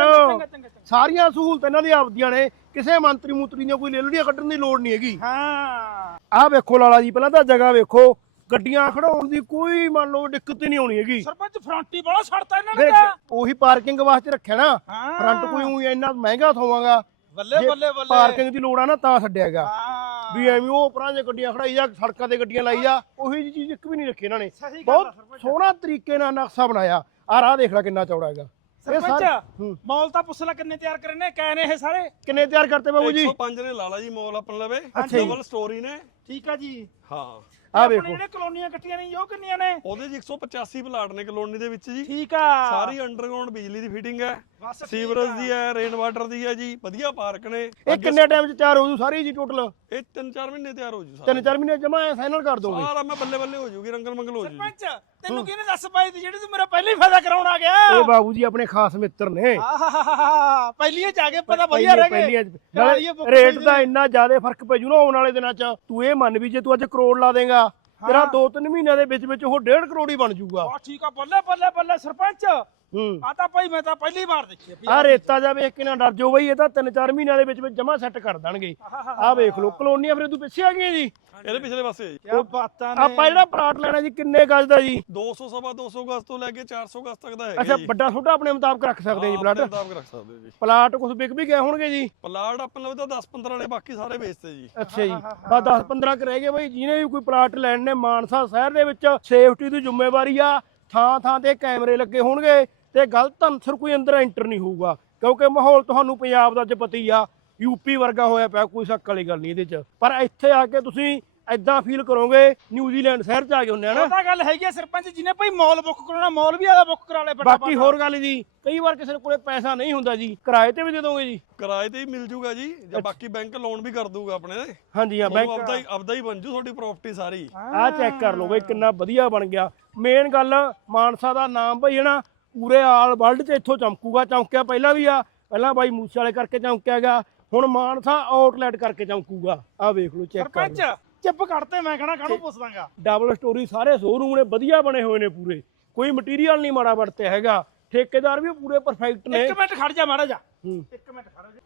ਸਾਰੀਆਂ ਸਹੂਲਤਾਂ ਇਹਨਾਂ ਦੀਆਂ ਆਪਦੀਆਂ ਨੇ। ਕਿਸੇ ਮੰਤਰੀ ਮੂਤਰੀ ਦੀਆਂ ਕੋਈ ਲੇਲੜੀਆਂ ਕੱਢਣ ਦੀ ਲੋੜ ਨਹੀਂ ਹੈਗੀ। ਹਾਂ। ਆਹ ਵੇਖੋ ਲਾਲਾ ਜੀ ਪਹਿਲਾਂ ਤਾਂ ਜਗ੍ਹਾ ਵੇਖੋ। ਗੱਡੀਆਂ ਖੜਾਉਣ ਦੀ ਕੋਈ ਮੰਨ ਲਓ ਦਿੱਕਤ ਹੀ ਨਹੀਂ ਆਉਣੀ ਹੈਗੀ। ਸਰਪੰਚ ਫਰੰਟੀ ਬੜਾ ਛੱਡਤਾ ਇਹਨਾਂ ਨੇ ਦੇਖ ਤਾਂ। ਉਹੀ ਪਾਰਕਿੰਗ ਵਾਸਤੇ ਰੱਖਿਆ ਨਾ। ਹਾਂ। ਫਰੰਟ ਕੋਈ ਊਂ ਇੰਨਾ ਮਹਿੰਗਾ ਥੋਵਾਂਗਾ। ਬੱਲੇ ਬੱਲੇ ਬੱਲੇ। ਪਾਰਕਿੰਗ ਦੀ ਲੋੜ ਆ ਨਾ ਤਾਂ ਛੱਡਿਆਗਾ। ਹਾਂ। ਵੀ ਐਵੇਂ ਉਹ ਪਰਾਂ ਜੇ ਗੱਡੀਆਂ ਖੜਾਈ ਜਾ ਸੜਕਾਂ ਤੇ ਗੱਡੀਆਂ ਲਾਈ ਜਾ ਉਹੀ ਜਿਹੀ ਚੀਜ਼ ਇੱਕ ਵੀ ਨਹੀਂ ਰੱਖੀ ਇਹਨਾਂ ਨੇ। ਸਹੀ ਗੱਲ ਆ ਬਹੁਤ ਸਰਪੰਚ। ਸੋਹਣਾ ਤਰੀਕੇ ਨਾਲ ਨਕਸ਼ਾ ਬਣਾਇਆ। ਆਹ ਰਾਹ ਦੇਖ ਲੈ ਕਿੰਨਾ ਚੌੜਾ ਹੈਗਾ। ਇਹ ਸਾਰੇ- ਸਰਪੰਚ ਹੂੰ। ਮੌਲ ਤਾਂ ਪੁੱਛ ਲੈ ਕਿੰਨੇ ਤਿਆਰ ਕਰੇ ਨੇ ਕਹੇ ਨੇ ਇਹ ਸਾਰੇ? ਕਿੰਨੇ ਤਿਆਰ ਕਰਤੇ ਬਾਬੂ ਜੀ? 105 ਨੇ ਲਾਲਾ ਜੀ ਮੋਲ ਆਪਣ ਲਵੇ। ਡਬਲ ਸਟੋਰੀ ਨੇ। ਠੀਕ ਆ ਜੀ। ਹਾਂ। ਆਹ ਆਪਣੇ ਵੇਖੋ। ਜਿਹੜੇ ਕਲੋਨੀਆਂ ਕੱਟੀਆਂ ਨੇ ਉਹ ਕਿੰਨੀਆਂ ਨੇ? ਉਹਦੇ 'ਚ 185 ਪਲਾਟ ਨੇ ਕਲੋਨੀ ਦੇ ਵਿੱਚ ਜੀ। ਠੀਕ ਆ। ਸਾਰੀ ਅੰਡਰਗਰਾਉਂਡ ਬਿਜਲੀ ਦੀ ਫਿਟਿੰਗ ਹੈ। ਬਸ ਠੀਕ ਸੀਵਰੇਜ ਦੀ ਹੈ ਰੇਨ ਵਾਟਰ ਦੀ ਹੈ ਜੀ ਵਧੀਆ ਪਾਰਕ ਨੇ। ਇਹ ਕਿੰਨੇ ਟਾਈਮ ਚ ਤਿਆਰ ਹੋ ਜੂ ਸਾਰੀ ਜੀ ਟੋਟਲ ਇਹ 3-4 ਮਹੀਨੇ ਤਿਆਰ ਹੋ ਜੂ ਸਾਰਾ। ਤਿੰਨ ਚਾਰ ਮਹੀਨੇ ਜਮਾ ਫਾਈਨਲ ਕਰ ਦੋਗੇ? ਸਾਰਾ ਮੈਂ ਬੱਲੇ ਬੱਲੇ ਹੋ ਜੂਗੀ ਰੰਗਲ ਮੰਗਲ ਹੋ। ਜੂ ਸਰਪੰਚ ਤੈਨੂੰ ਕਿਹਨੇ ਦੱਸ ਪਾਈ ਤੀ ਜਿਹੜੀ ਤੂੰ ਮੇਰਾ ਪਹਿਲਾਂ ਹੀ ਫਾਇਦਾ ਕਰਾਉਣ ਆ ਗਿਆ? ਇਹ ਬਾਬੂ ਜੀ ਆਪਣੇ ਖਾਸ ਮਿੱਤਰ ਨੇ। ਆਹਾਹਾਹਾ ਪਹਿਲੀਆਂ ਚ ਆ ਕੇ ਪਤਾ ਵਧੀਆ ਰਹਿ ਪਹਿਲੀਆਂ book ਰੇਟ ਪਹਿਲੀ ਦਾ ਇੰਨਾ ਜ਼ਿਆਦਾ ਫ਼ਰਕ ਪੈ ਜੂ ਨਾ ਆਉਣ ਵਾਲੇ ਦਿਨਾਂ ਚ। ਤੂੰ ਇਹ ਮੰਨ ਵੀ ਜੇ ਤੂੰ ਅੱਜ ਕਰੋੜ ਲਾ ਦੇਗਾ। ਤੇਰਾ 2-3 ਮਹੀਨਿਆਂ ਦੇ ਵਿੱਚ ਵਿੱਚ ਉਹ 1.5 ਕਰੋੜ ਹੀ ਬਣ ਜੂਗਾ ਆ ਠੀਕ ਆ ਬੱਲੇ ਬੱਲੇ ਬੱਲੇ ਸਰਪੰਚ। ਹੂੰ। ਆ ਤਾਂ ਭਾਈ ਮੈਂ ਤਾਂ ਪਹਿਲੀ ਵਾਰ ਦੇਖੀ ਆ ਆ ਰੇਤਾ ਜਾ ਵੇਖ ਕੇ ਨਾ ਡਰ ਜਾਓ ਬਈ ਇਹ ਤਾਂ 3-4 ਮਹੀਨਿਆਂ ਦੇ ਵਿੱਚ ਵਿੱਚ ਜਮਾ ਸੈੱਟ ਕਰ ਦੇਣਗੇ। ਆ ਵੇਖ ਲਓ ਕਲੋਨੀਆਂ ਫਿਰ ਤੂੰ ਪਿੱਛੇ ਆ ਗਈਆਂ ਜੀ। ਇਹਦੇ ਪਿਛਲੇ ਪਾਸੇ ਹੈ ਜੀ। ਕੀ ਬਾਤਾਂ ਨੇ। ਆਪਾਂ ਜਿਹੜਾ ਪਲਾਟ ਲੈਣਾ ਜੀ ਕਿੰਨੇ ਗਜ ਦਾ ਜੀ? 200 ਸਵਾ 200 ਗਜ਼ ਤੋਂ ਲੈ ਕੇ 400 ਗਜ਼ ਤੱਕ ਦਾ ਹੈਗਾ ਅੱਛਾ ਜੀ। ਵੱਡਾ ਛੋਟਾ ਆਪਣੇ ਮੁਤਾਬਕ ਰੱਖ ਸਕਦੇ ਜੀ ਪਲਾਟ। ਆਪਣੇ ਮੁਤਾਬਕ ਰੱਖ ਸਕਦੇ ਜੀ। ਪਲਾਟ ਕੁਝ ਵਿਕ ਵੀ ਗਏ ਹੋਣਗੇ ਜੀ। ਪਲਾਟ ਆਪਣੇ ਲਵੇ ਤਾਂ 10 15 ਨੇ ਬਾਕੀ ਸਾਰੇ ਵੇਚਤੇ ਜੀ। ਅੱਛਾ ਜੀ ਬਸ 10 15 ਕ ਰਹਿ ਗਏ ਬਈ ਜਿਹਨੇ ਵੀ ਕੋਈ ਪਲਾਟ ਲੈਣ ਨੇ ਮਾਨਸਾ ਸ਼ਹਿਰ ਦੇ ਵਿੱਚ ਸੇਫਟੀ ਦੀ ਜ਼ਿੰਮੇਵਾਰੀ ਆ ਥਾਂ ਥਾਂ ਤੇ ਕੈਮਰੇ ਲੱਗੇ ਹੋਣਗੇ। ਤੇ ਗਲਤ ਅਨਸਰ ਕੋਈ ਅੰਦਰ ਐਂਟਰ ਨਹੀਂ ਹੋਊਗਾ ਕਿਉਂਕਿ ਮਾਹੌਲ ਤੁਹਾਨੂੰ ਪੰਜਾਬ ਦਾ ਅੱਜ ਪਤਾ ਹੀ ਆ ਯੂਪੀ ਵਰਗਾ ਹੋਇਆ ਪਿਆ ਕੋਈ ਸ਼ੱਕ ਵਾਲੀ ਗੱਲ ਨਹੀਂ ਇਹਦੇ 'ਚ। ਪਰ ਇੱਥੇ ਆ ਕੇ ਤੁਸੀਂ ਐਦਾਂ ਫੀਲ ਕਰੋਗੇ ਨਿਊਜ਼ੀਲੈਂਡ ਸ਼ਹਿਰ ਚ ਆ ਗਏ ਹੁੰਦੇ ਆ ਨਾ। ਉਹ ਤਾਂ ਗੱਲ ਹੈਗੀ ਆ ਸਰਪੰਚ ਜਿਹਨੇ ਭਾਈ ਮਾਲ ਬੁੱਕ ਕਰਾਉਣਾ ਮਾਲ ਵੀ ਆਦਾ ਬੁੱਕ ਕਰਾ ਲੈ ਬਾਕੀ ਹੋਰ ਗੱਲ ਜੀ ਕਈ ਵਾਰ ਕਿਸੇ ਕੋਲੇ ਪੈਸਾ ਨਹੀਂ ਹੁੰਦਾ ਜੀ ਕਿਰਾਏ ਤੇ ਵੀ ਦੇ ਦੋਗੇ ਜੀ। ਕਿਰਾਏ ਤੇ ਹੀ ਮਿਲ ਜੂਗਾ ਜੀ ਜਾਂ ਬਾਕੀ ਬੈਂਕ ਲੋਨ ਵੀ ਕਰ ਦੂਗਾ ਆਪਣੇ ਹਾਂਜੀ ਹਾਂ ਬੈਂਕ ਆਪਦਾ ਹੀ ਆਪਦਾ ਹੀ ਬਣ ਜੂ ਤੁਹਾਡੀ ਪ੍ਰਾਪਰਟੀ ਸਾਰੀ। ਆਹ ਚੈੱਕ ਕਰ ਲਓ ਬਈ ਕਿੰਨਾ ਵਧੀਆ ਬਣ ਗਿਆ। ਮੇਨ ਗੱਲ ਮਾਨਸਾ ਦਾ ਨਾਮ ਬਈ ਹੈ ਨਾ ਪੂਰੇ ਆਲ ਵਰਲਡ 'ਚ ਇੱਥੋਂ ਚਮਕੂਗਾ ਚਮਕਿਆ ਪਹਿਲਾਂ ਵੀ ਆ ਪਹਿਲਾਂ ਬਾਈ ਮੂਸੇ ਵਾਲੇ ਕਰਕੇ ਚਮਕਿਆ ਗਿਆ ਹੁਣ ਮਾਨਸਾ ਆਊਟਲੈਟ ਕਰਕੇ ਚਮਕੂਗਾ। ਆਹ ਵੇਖ ਲਓ ਚੈੱਕ ਕਰ ਸਰਪੰਚ ਚਿੱਪ ਕੱਢਤੇ ਮੈਂ ਕਹਣਾ ਕਾਹਨੂੰ ਪੁੱਛਦਾਗਾ ਡਬਲ ਸਟੋਰੀ ਸਾਰੇ ਸ਼ੋਰੂਮ ਨੇ ਵਧੀਆ ਬਣੇ ਹੋਏ ਨੇ ਪੂਰੇ। ਕੋਈ ਮਟੀਰੀਅਲ ਨਹੀਂ ਮਾੜਾ ਵਰਤਿਆ ਹੈਗਾ। ਠੇਕੇਦਾਰ ਵੀ ਪੂਰੇ ਪਰਫੈਕਟ ਨੇ। ਇੱਕ ਮਿੰਟ ਖੜ ਜਾ ਮਾੜਾ ਜਾ। ਹੂੰ। ਇੱਕ ਮਿੰਟ ਖੜ ਜਾ।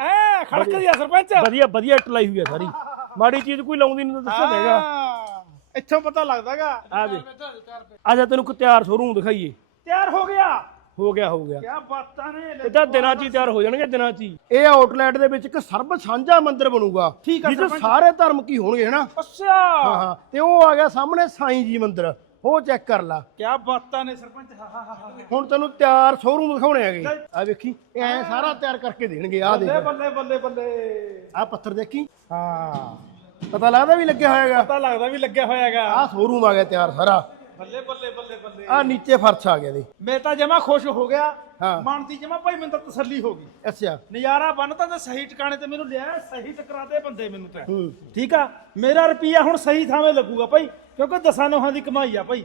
ਐ ਖੜਕ ਦਿਆ ਸਰਪੰਚ। ਵਧੀਆ ਵਧੀਆ ਇੱਟ ਲਾਈ ਹੋਈ ਆ ਸਾਰੀ। ਮਾੜੀ ਚੀਜ਼ ਕੋਈ ਲਾਉਂਦੀ ਨਹੀਂ ਤਾਂ ਦੱਸੋ ਦੇਗਾ ਹਾਂ, ਇੱਥੋਂ ਪਤਾ ਲੱਗਦਾਗਾ ਆ ਵੇ ਆ ਜਾ ਤੈਨੂੰ ਕੋਈ ਤਿਆਰ ਸ਼ੋਰੂਮ ਦਿਖਾਈਏ। ਤਿਆਰ ਹੋ ਗਿਆ। ਹੋ ਗਿਆ ਹੋ ਗਿਆ। ਕਿਆ ਬਾਤਾਂ ਨੇ ਇਹ ਤਾਂ ਦਿਨਾਂ 'ਚ ਹੀ ਤਿਆਰ ਹੋ ਜਾਣਗੇ ਦਿਨਾਂ 'ਚ ਹੀ। ਇਹ ਆਊਟਲੈਟ ਦੇ ਵਿੱਚ ਇੱਕ ਸਰਬ ਸਾਂਝਾ ਮੰਦਿਰ ਬਣੂਗਾ ਠੀਕ ਆ ਜਿਸ ਸਰਪੰਚ। ਸਾਰੇ ਧਰਮ ਕੀ ਹੋਣਗੇ ਹਨਾ? ਅੱਛਾ। ਹਾਂ ਹਾਂ। ਤੇ ਉਹ ਆ ਗਿਆ ਸਾਹਮਣੇ ਸਾਈਂ ਜੀ ਮੰਦਿਰ। ਉਹ ਚੈੱਕ ਕਰ ਲਾ। ਕਿਆ ਬਾਤਾਂ ਨੇ ਸਰਪੰਚ ਹਾਂ ਹਾਂ ਹਾਂ ਹਾਂ। ਹੁਣ ਤੈਨੂੰ ਤਿਆਰ ਸ਼ੋਰੂਮ ਦਿਖਾਉਣੇ ਹੈਗੇ। ਆ ਵੇਖੀ ਇਹ ਐ ਸਾਰਾ ਤਿਆਰ ਕਰਕੇ ਦੇਣਗੇ ਆ ਦੇਖ। ਬੱਲੇ ਬੱਲੇ ਬੱਲੇ ਆ ਪੱਥਰ ਦੇਖੀ? ਹਾਂ। ਪਤਾ ਲੱਗਦਾ ਵੀ ਲੱਗਿਆ ਹੋਇਆਗਾ? ਪਤਾ ਲੱਗਦਾ ਵੀ ਲੱਗਿਆ ਹੋਇਆਗਾ। ਆ ਸ਼ੋਰੂਮ ਆ ਗਿਆ ਤਿਆਰ ਸਾਰਾ। ਬੱਲੇ ਬੱਲੇ ਬੱਲੇ ਬੱਲੇ। ਆ ਨੀਚੇ ਫਰਸ਼ ਆ ਗਿਆ ਦੇ ਮੈਂ ਤਾਂ ਜਮਾ ਖੁਸ਼ ਹੋ ਗਿਆ। ਹਾਂ। ਮਨ ਦੀ ਜਮਾ ਭਾਈ ਮੈਨੂੰ ਤਾਂ ਤਸੱਲੀ ਹੋ ਗਈ। ਅੱਛਾ। ਨਜ਼ਾਰਾ ਬੰਨਤਾ ਤੇ ਸਹੀ ਟਿਕਾਣੇ ਤੇ ਮੈਨੂੰ ਲਿਆ ਸਹੀ ਟਕਰਾਦੇ ਬੰਦੇ ਮੈਨੂੰ ਤੇ। ਹੂੰ। ਠੀਕ ਆ? ਮੇਰਾ ਰੁਪਿਆ ਹੁਣ ਸਹੀ ਥਾਵੇਂ ਲੱਗੂਗਾ ਭਾਈ ਕਿਉਂਕਿ ਦਸਾਂ ਨੋਹਾਂ ਦੀ ਕਮਾਈ ਆ ਭਾਈ।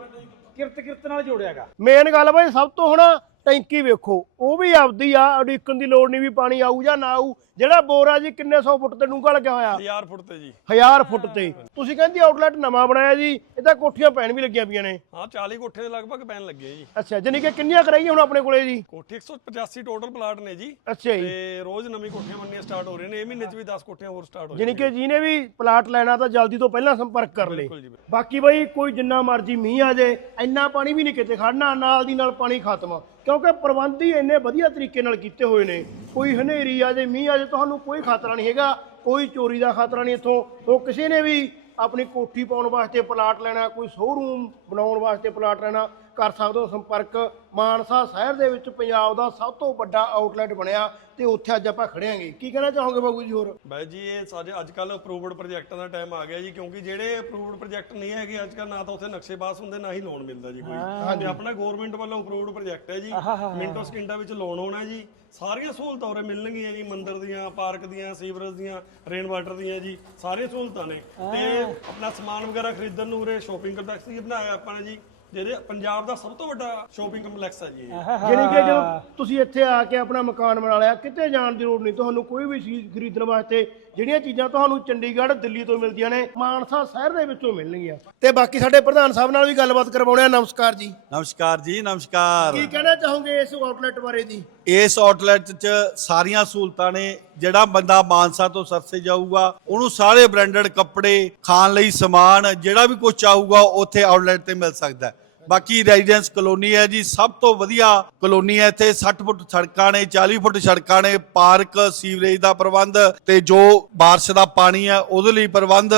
ਕਿਰਤ ਕਿਰਤ ਨਾਲ ਜੋੜਿਆਗਾ। ਮੇਨ ਗੱਲ ਬਈ ਸਭ ਤੋਂ ਹੁਣ ਟੈਂਕੀ ਵੇਖੋ ਉਹ ਵੀ ਆਪਦੀ ਆ ਉਡੀਕਣ ਦੀ ਲੋੜ ਨਹੀਂ ਵੀ ਪਾਣੀ ਆਊ ਜਾਂ ਨਾ ਆਊ। ਜਿਹੜਾ ਬੋਰ ਆ ਜੀ ਕਿੰਨੇ 100 ਫੁੱਟ ਤੇ ਡੂੰਘਾ ਲੱਗਿਆ ਹੋਇਆ? 1000 ਫੁੱਟ ਤੇ ਜੀ। 1000 ਫੁੱਟ ਤੇ। ਤੁਸੀਂ ਕਹਿੰਦੀ ਆਊਟਲੈਟ ਨਵਾਂ ਬਣਾਇਆ ਜੀ ਇਹ ਤਾਂ ਕੋਠੀਆਂ ਪੈਣ ਵੀ ਲੱਗੀਆਂ ਪਈਆਂ ਨੇ। ਹਾਂ 40 ਕੋਠੇ ਦੇ ਲਗਭਗ ਪੈਣ ਲੱਗੇ ਜੀ। ਅੱਛਾ ਜਾਨੀ ਕਿ ਕਿੰਨੀਆਂ ਕਰਾਈਆਂ ਹੁਣ ਆਪਣੇ ਕੋਲੇ ਜੀ? ਕੋਠੀ 185 ਟੋਟਲ ਪਲਾਟ ਨੇ ਜੀ। ਅੱਛਾ ਜੀ। ਤੇ ਰੋਜ਼ ਨਵੀਂ ਕੋਠੀਆਂ ਬਣਨੀਆਂ ਸਟਾਰਟ ਹੋ ਰਹੀਆਂ ਨੇ ਇਹ ਮਹੀਨੇ 'ਚ ਵੀ 10 ਕੋਠੀਆਂ ਹੋਰ ਸਟਾਰਟ ਹੋ ਜਾਨੀ ਕਿ ਜਿਹਨੇ ਵੀ ਪਲਾਟ ਲੈਣਾ ਤਾਂ ਜਲਦੀ ਤੋਂ ਪਹਿਲਾਂ ਸੰਪਰਕ ਕਰ ਲੇ। ਬਾਕੀ ਬਈ ਕੋਈ ਜਿੰਨਾ ਮਰਜ਼ੀ ਮੀਂਹ ਆ ਜੇ ਇੰਨਾ ਪਾਣੀ ਵੀ ਨਹੀਂ ਕਿਤੇ ਖੜਨਾ ਨਾਲ ਦੀ ਨਾਲ ਪਾਣੀ ਖਤਮ। ਕਿਉਂਕਿ ਪ੍ਰਬੰਧ ਹੀ ਇੰਨੇ ਵਧੀਆ ਤਰੀਕੇ ਨਾਲ ਕੀਤੇ ਹੋਏ ਨੇ। ਕੋਈ ਹਨੇਰੀ ਆ ਜੇ, ਮੀਂਹ ਆ ਜੇ, ਤੁਹਾਨੂੰ ਕੋਈ ਖਤਰਾ ਨਹੀਂ ਹੈਗਾ, ਕੋਈ ਚੋਰੀ ਦਾ ਖਤਰਾ ਨਹੀਂ ਇੱਥੋਂ। ਉਹ ਕਿਸੇ ਨੇ ਵੀ ਆਪਣੀ ਕੋਠੀ ਪਾਉਣ ਵਾਸਤੇ ਪਲਾਟ ਲੈਣਾ, ਕੋਈ ਸ਼ੋਰੂਮ ਬਣਾਉਣ ਵਾਸਤੇ ਪਲਾਟ ਲੈਣਾ ਕਰ ਸਕਦੇ ਹੋ ਸੰਪਰਕ। ਮਾਨਸਾ ਸ਼ਹਿਰ ਦੇ ਵਿੱਚ ਪੰਜਾਬ ਦਾ ਸਭ ਤੋਂ ਵੱਡਾ ਆਊਟਲੈਟ ਬਣਿਆ ਤੇ ਉੱਥੇ ਅੱਜ ਆਪਾਂ ਖੜਿਆਂਗੇ ਕੀ ਕਹਿਣਾ ਚਾਹੋਗੇ ਬਾਬੂ ਜੀ ਹੋਰ? ਬਾਈ ਜੀ ਇਹ ਸਾਡੇ ਅੱਜ ਕੱਲ ਅਪਰੂਵਡ ਪ੍ਰੋਜੈਕਟਾਂ ਦਾ ਟਾਈਮ ਆ ਗਿਆ ਜੀ ਕਿਉਂਕਿ ਜਿਹੜੇ ਅਪਰੂਵਡ ਪ੍ਰੋਜੈਕਟ ਨਹੀਂ ਹੈਗੇ ਅੱਜ ਕੱਲ ਨਾ ਤਾਂ ਉੱਥੇ ਨਕਸ਼ੇ ਪਾਸ ਹੁੰਦੇ ਨਾ ਹੀ ਲੋਨ ਮਿਲਦਾ ਜੀ ਕੋਈ। ਤੇ ਆਪਣਾ ਗਵਰਨਮੈਂਟ ਵੱਲੋਂ ਅਪਰੂਵਡ ਪ੍ਰੋਜੈਕਟ ਹੈ ਜੀ। ਮਿੰਟੋ ਸਕਿੰਟਾਂ ਵਿੱਚ ਲੋਨ ਹੋਣਾ ਜੀ। ਸਾਰੀਆਂ ਸਹੂਲਤਾਂ ਉਰੇ ਮਿਲਣਗੀਆਂ ਜੀ ਮੰਦਿਰ ਦੀਆਂ ਪਾਰਕ ਦੀਆਂ ਸੀਵਰੇਜ ਦੀਆਂ ਰੇਨ ਵਾਟਰ ਦੀਆਂ ਜੀ ਸਾਰੀਆਂ ਸਹੂਲਤਾਂ ਨੇ। ਤੇ ਆਪਣਾ ਸਮਾਨ ਵਗੈਰਾ ਖਰੀਦਣ ਨੂੰ ਉਰੇ ਸ਼ੋਪਿੰਗ ਕੰਪਲੈਕਸ ਵੀ ਬਣਾਇਆ ਆਪਾਂ ਨੇ ਜੀ। ਜਿਹਦੇ ਪੰਜਾਬ ਦਾ ਸਭ ਤੋਂ ਵੱਡਾ ਸ਼ੋਪਿੰਗ ਕੰਪਲੈਕਸ ਹੈ ਜੀ ਇਹ। ਕਿ ਜਦੋਂ ਤੁਸੀਂ ਇੱਥੇ ਆ ਕੇ ਆਪਣਾ ਮਕਾਨ ਬਣਾ ਲਿਆ ਕਿਤੇ ਜਾਣ ਦੀ ਲੋੜ ਨਹੀਂ ਤੁਹਾਨੂੰ ਕੋਈ ਵੀ ਚੀਜ਼ ਖਰੀਦਣ ਵਾਸਤੇ ਜਿਹੜੀਆਂ ਚੀਜ਼ਾਂ ਤੁਹਾਨੂੰ ਚੰਡੀਗੜ੍ਹ ਦਿੱਲੀ ਤੋਂ ਮਿਲਦੀਆਂ ਨੇ ਮਾਨਸਾ ਸ਼ਹਿਰ ਦੇ ਵਿੱਚੋਂ ਮਿਲਣਗੀਆਂ। ਤੇ ਬਾਕੀ ਸਾਡੇ ਪ੍ਰਧਾਨ ਸਾਹਿਬ ਨਾਲ ਵੀ ਗੱਲਬਾਤ ਕਰਵਾਉਣੇ ਆ। ਨਮਸਕਾਰ ਜੀ। ਨਮਸਕਾਰ ਜੀ ਨਮਸਕਾਰ। ਕੀ ਕਹਿਣਾ ਚਾਹੋਗੇ ਇਸ ਆਊਟਲੈਟ ਬਾਰੇ ਜੀ? ਇਸ ਆਊਟਲੈਟ 'ਚ ਸਾਰੀਆਂ ਸਹੂਲਤਾਂ ਨੇ ਜਿਹੜਾ ਬੰਦਾ ਮਾਨਸਾ ਤੋਂ ਸਰਸੇ ਜਾਊਗਾ ਉਹਨੂੰ ਸਾਰੇ ਬ੍ਰਾਂਡਡ ਕੱਪੜੇ ਖਾਣ ਲਈ ਸਮਾਨ ਜਿਹੜਾ ਵੀ ਕੁਝ ਚਾਹੂਗਾ ਉੱਥੇ ਆਊਟਲੈਟ ਤੇ ਮਿਲ ਸਕਦਾ ਹੈ। ਬਾਕੀ ਰੈਜ਼ੀਡੈਂਸ ਕਲੋਨੀ ਹੈ ਜੀ ਸਭ ਤੋਂ ਵਧੀਆ ਕਲੋਨੀ ਹੈ ਇੱਥੇ 60 ਫੁੱਟ ਸੜਕਾਂ ਨੇ 40 ਫੁੱਟ ਸੜਕਾਂ ਨੇ ਪਾਰਕ ਸੀਵਰੇਜ ਦਾ ਪ੍ਰਬੰਧ ਤੇ ਜੋ ਬਾਰਿਸ਼ ਦਾ ਪਾਣੀ ਹੈ ਉਹਦੇ ਲਈ ਪ੍ਰਬੰਧ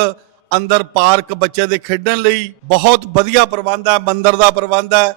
ਅੰਦਰ ਪਾਰਕ ਬੱਚੇ ਦੇ ਖੇਡਣ ਲਈ ਬਹੁਤ ਵਧੀਆ ਪ੍ਰਬੰਧ ਹੈ ਮੰਦਿਰ ਦਾ ਪ੍ਰਬੰਧ ਹੈ।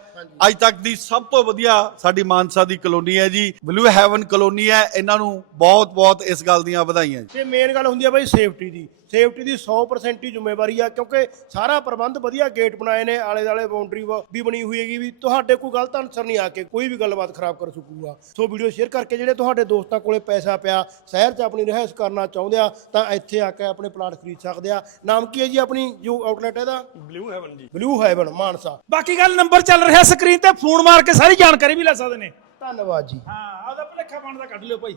ਅੱਜ ਤੱਕ ਦੀ ਸਭ ਤੋਂ ਵਧੀਆ ਸਾਡੀ ਮਾਨਸਾ ਦੀ ਕਲੋਨੀ ਹੈ ਜੀ ਬਲੂ ਹੈਵਨ ਕਲੋਨੀ ਹੈ ਇਹਨਾਂ ਨੂੰ ਬਹੁਤ ਬਹੁਤ ਇਸ ਗੱਲ ਦੀਆਂ ਵਧਾਈਆਂ ਜੀ। ਤੇ ਮੇਨ ਗੱਲ ਹੁੰਦੀ ਆ ਬਾਈ ਸੇਫਟੀ ਦੀ। ਸੇਫਟੀ ਦੀ 100% ਹੀ ਜ਼ਿੰਮੇਵਾਰੀ ਆ ਕਿਉਂਕਿ ਸਾਰਾ ਪ੍ਰਬੰਧ ਵਧੀਆ ਗੇਟ ਬਣਾਏ ਨੇ ਆਲੇ ਦਾਲੇ ਬਾਉਂਡਰੀ ਵੀ ਬਣੀ ਹੋਈ ਹੈਗੀ ਵੀ ਤੁਹਾਡੇ ਕੋਈ ਗਲਤ ਅਨਸਰ ਨਹੀਂ ਆ ਕੇ ਕੋਈ ਵੀ ਗੱਲਬਾਤ ਖਰਾਬ ਕਰ ਸਕੂਗਾ। ਸੋ ਵੀਡੀਓ ਸ਼ੇਅਰ ਕਰਕੇ ਜਿਹੜੇ ਤੁਹਾਡੇ ਦੋਸਤਾਂ ਕੋਲੇ ਪੈਸਾ ਪਿਆ ਸ਼ਹਿਰ 'ਚ ਆਪਣੀ ਰਹਿਸ ਕਰਨਾ ਚਾਹੁੰਦੇ ਆ ਤਾਂ ਇੱਥੇ ਆ ਕੇ ਆਪਣੇ ਪਲਾਟ ਖਰੀਦ ਸਕਦੇ ਆ। ਨਾਮ ਕੀ ਹੈ ਜੀ ਆਪਣੀ? ਜੋ ਆਊਟਲੈਟ ਹੈ ਦਾ blue haven ji. Blue haven Mansa. ਬਾਕੀ ਗੱਲ ਨੰਬਰ ਚੱਲ ਰਿਹਾ ਸਕਰੀਨ ਤੇ ਫੋਨ ਮਾਰ ਕੇ ਸਾਰੀ ਜਾਣਕਾਰੀ ਵੀ ਲੈ ਸਕਦੇ ਨੇ। ਧੰਨਵਾਦ ਜੀ। ਹਾਂ ਆਪਦਾ ਭਲੇਖਾ ਬਣਦਾ ਕੱਢ ਲਿਓ ਭਾਈ।